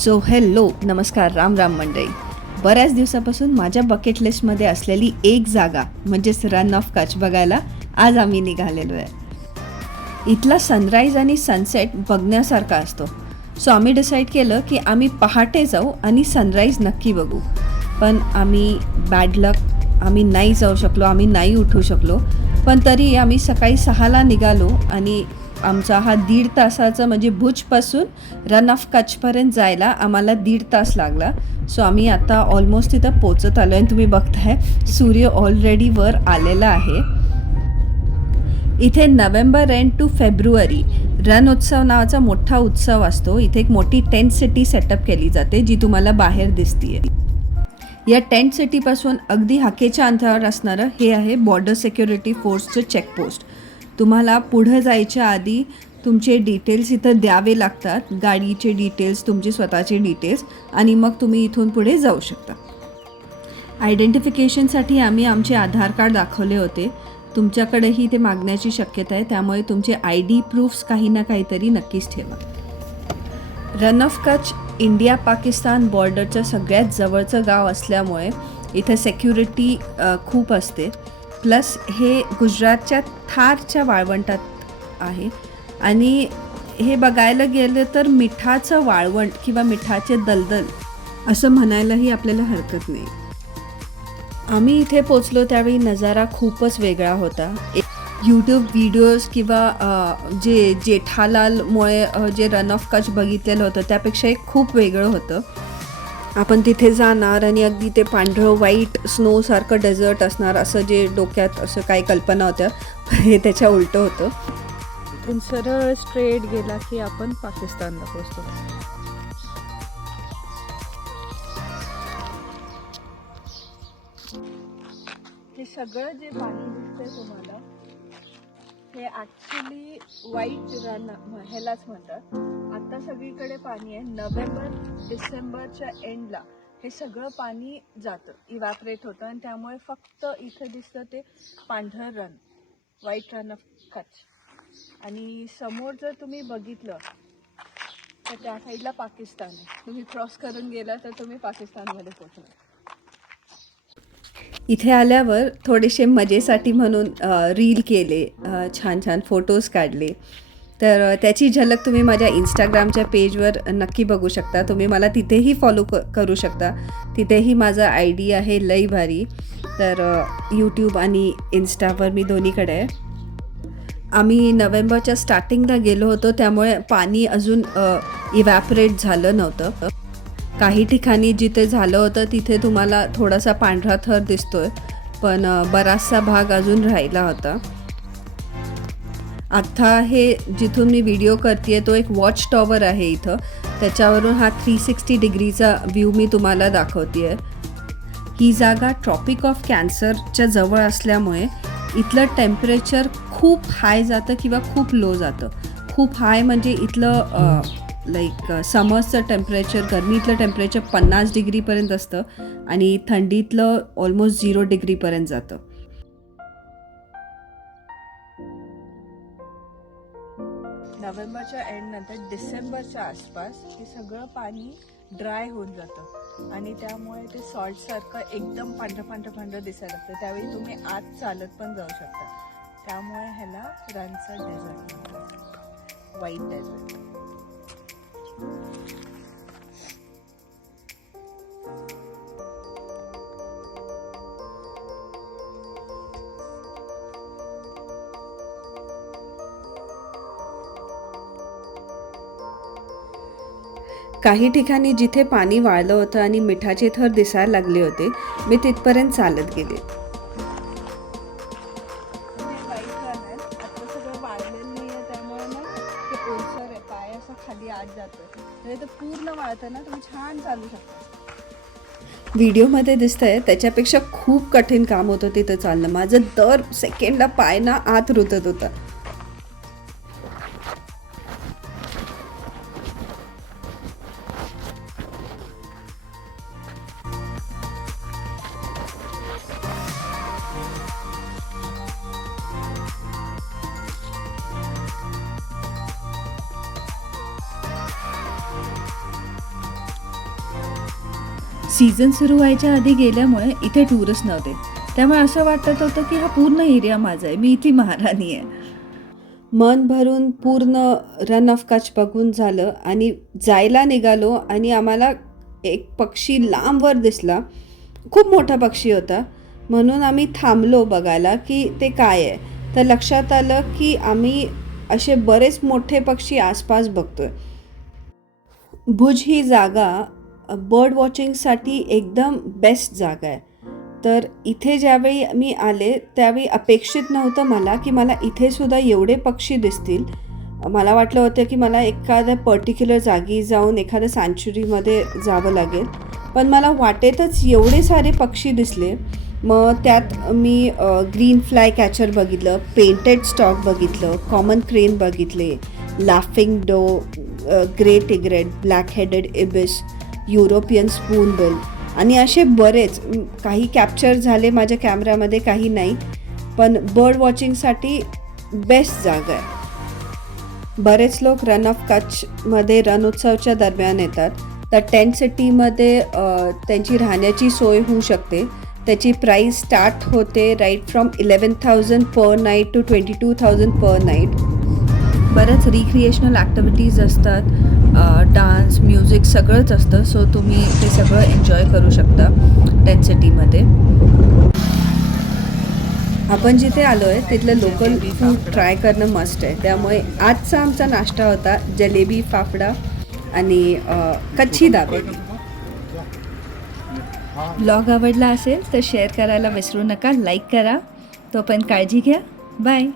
So hello, नमस्कार, राम राम मंडळी. बऱ्याच दिवसापासून माझ्या बकेट लिस्टमध्ये असलेली एक जागा म्हणजेच रन ऑफ कच्छ बघायला आज आम्ही निघालेलो आहे. इथला सनराईज आणि सनसेट बघण्यासारखा असतो. सो आम्ही डिसाईड केलं की आम्ही पहाटे जाऊ आणि सनराईज नक्की बघू. पण आम्ही बॅड लक, आम्ही नाही जाऊ शकलो, आम्ही नाही उठू शकलो. पण तरी आम्ही सकाळी 6ला निघालो आणि आमचा हा 1.5 तासाचा म्हणजे भुजपासून रन ऑफ कच्छपर्यंत जायला आम्हाला 1.5 तास लागला. सो आम्ही आता ऑलमोस्ट तिथं पोचत आलो आहे. तुम्ही बघताय सूर्य ऑलरेडी वर आलेला आहे. इथे नोव्हेंबर एंड टू फेब्रुवारी रण उत्सव नावाचा मोठा उत्सव असतो. इथे एक मोठी टेंट सिटी सेटअप केली जाते जी तुम्हाला बाहेर दिसतीये. या टेंट सिटीपासून अगदी हाकेच्या अंतरावर असणारं हे आहे बॉर्डर सिक्युरिटी फोर्सचं चेकपोस्ट. तुम्हाला पुढं जायच्या आधी तुमचे डिटेल्स इथं द्यावे लागतात, गाडीचे डिटेल्स, तुमचे स्वतःचे डिटेल्स, आणि मग तुम्ही इथून पुढे जाऊ शकता. आयडेंटिफिकेशनसाठी आम्ही आमचे आधार कार्ड दाखवले होते. तुमच्याकडेही ते मागण्याची शक्यता आहे, त्यामुळे तुमचे ID प्रूफ्स काही ना काहीतरी नक्कीच ठेवा. रन ऑफ कच्छ इंडिया पाकिस्तान बॉर्डरचं सगळ्यात जवळचं गाव असल्यामुळे इथे सेक्युरिटी खूप असते. प्लस हे गुजरातच्या थारच्या वाळवंटात आहे आणि हे बघायला गेलं तर मिठाचं वाळवंट किंवा मिठाचे दलदल असं म्हणायलाही आपल्याला हरकत नाही. आम्ही इथे पोचलो त्यावेळी नजारा खूपच वेगळा होता. यूट्यूब व्हिडिओज किंवा जे जेठालालमुळे जे रन ऑफ कच्छ बघितलेलं होतं त्यापेक्षा एक खूप वेगळं होतं. आपण तिथे जाणार आणि अगदी ते पांढरं व्हाईट स्नोसारखं डेझर्ट असणार असं जे डोक्यात असं काही कल्पना होत्या, हे त्याच्या उलटं होतं. इथून सरळ स्ट्रेट गेला की आपण पाकिस्तानला पोहोचतो. हे सगळं जे पाणी दिसतंय तुम्हाला हे ॲक्च्युली व्हाईट रन ह्यालाच म्हणतात. आता सगळीकडे पाणी आहे. नोव्हेंबर डिसेंबरच्या एंडला हे सगळं पाणी जातं, इव्हॅपरेट होतं आणि त्यामुळे फक्त इथं दिसतं ते पांढरं run, white run of Kutch. आणि समोर जर तुम्ही बघितलं तर त्या साईडला पाकिस्तान आहे. तुम्ही क्रॉस करून गेला तर तुम्ही पाकिस्तानमध्ये पोहोचणार. इथे आल्यावर थोडेसे मजेसाठी म्हणून रील केले, छान छान फोटोज काढले. तर त्याची झलक तुम्ही माझ्या इंस्टाग्रामच्या पेजवर नक्की बघू शकता. तुम्ही मला तिथेही फॉलो करू शकता. तिथेही माझा ID आहे लई भारी. तर यूट्यूब आणि इन्स्टावर मी दोन्हीकडे आहे. आम्ही नोव्हेंबरच्या स्टार्टिंगला गेलो होतो त्यामुळे पाणी अजून इव्हॅपरेट झालं नव्हतं. काही ठिकाणी जिथे झालं होतं तिथे तुम्हाला थोडासा पांढरा थर दिसतोय, पण बराचसा भाग अजून राहिला होता. आता हे जिथून मी व्हिडिओ करते तो एक वॉच टॉवर आहे इथं. त्याच्यावरून हा 360 डिग्रीचा व्ह्यू मी तुम्हाला दाखवते आहे. ही जागा ट्रॉपिक ऑफ कॅन्सरच्या जवळ असल्यामुळे इथलं टेम्परेचर खूप हाय जातं किंवा खूप लो जातं. खूप हाय म्हणजे इथलं लाईक समर्सचं टेम्परेचर, गरमीतलं टेम्परेचर 50 डिग्रीपर्यंत असतं आणि थंडीतलं ऑलमोस्ट 0 डिग्रीपर्यंत जातं. नोव्हेंबरच्या एंड नंतर डिसेंबरच्या आसपास हे सगळं पाणी ड्राय होऊन जातं आणि त्यामुळे ते सॉल्टसारखं एकदम पांढरं दिसायला लागतं. त्यावेळी तुम्ही आत चालत पण जाऊ शकता. त्यामुळे ह्याला रनचं डेझर्ट म्हणतात, व्हाईट डेझर्ट. काही ठिकाणी जिथे पाणी वाळलं होतं आणि मिठाचे थर दिसायला लागले होते, मी तिथपर्यंत चालत गेले. व्हाईट रन आहे. आता सगळं वाळलेलं नाही आहे त्यामुळे ना ते ओलसर आहे, पाय असं खाली आत जातं. तर पूर्ण वाळतं ना, तुम्ही छान चालू शकता. व्हिडिओमध्ये दिसतंय त्याच्यापेक्षा खूप कठीण काम होतं तिथं चालणं. माझं दर सेकंडला पाय ना आत रुतत होता. सीझन सुरू व्हायच्या आधी गेल्यामुळे इथे टुरिस्ट नव्हते, त्यामुळे असं वाटत होतं की हा पूर्ण एरिया माझा आहे, मी इथे महाराणी आहे. मन भरून पूर्ण रन ऑफ कच्छ बघून झालं आणि जायला निघालो आणि आम्हाला एक पक्षी लांबवर दिसला. खूप मोठा पक्षी होता, म्हणून आम्ही थांबलो बघायला की ते काय आहे. तर लक्षात आलं की आम्ही असे बरेच मोठे पक्षी आसपास बघतोय. भुज ही जागा बर्ड वॉचिंगसाठी एकदम बेस्ट जागा आहे. तर इथे ज्यावेळी मी आले त्यावेळी अपेक्षित नव्हतं मला की मला इथे सुद्धा एवढे पक्षी दिसतील. मला वाटलं होतं की मला एखाद्या पर्टिक्युलर जागी जाऊन एखाद्या सँच्युरीमध्ये जावं लागेल, पण मला वाटेतच एवढे सारे पक्षी दिसले. मग त्यात मी ग्रीन फ्लाय कॅचर बघितलं, पेंटेड स्टॉक बघितलं, कॉमन क्रेन बघितले, laughing dove, grey egret, black headed ibis, European spoonbill आणि असे बरेच. काही कॅप्चर झाले माझ्या कॅमेऱ्यामध्ये, काही नाही. पण बर्ड वॉचिंगसाठी बेस्ट जागा आहे. बरेच लोक रन ऑफ कच्छमध्ये रण उत्सवच्या दरम्यान येतात. तर टेंट सिटीमध्ये त्यांची राहण्याची सोय होऊ शकते. त्याची प्राईस स्टार्ट होते राईट फ्रॉम 11,000 पर नाईट टू 22,000 पर नाईट. बरंच रिक्रिएशनल ॲक्टिव्हिटीज असतात, डान्स, म्युझिक सगळंच असतं. सो तुम्ही ते सगळं एन्जॉय करू शकता टेंट सिटीमध्ये. आपण जिथे आलो आहे तिथलं लोकल फूड ट्राय करणं मस्ट आहे. त्यामुळे आजचा आमचा नाश्ता होता जलेबी, फाफडा आणि कच्छी दाबेली. ब्लॉग आवडला असेल तर शेअर करायला विसरू नका, लाईक करा. तोपर्यंत काळजी घ्या. बाय.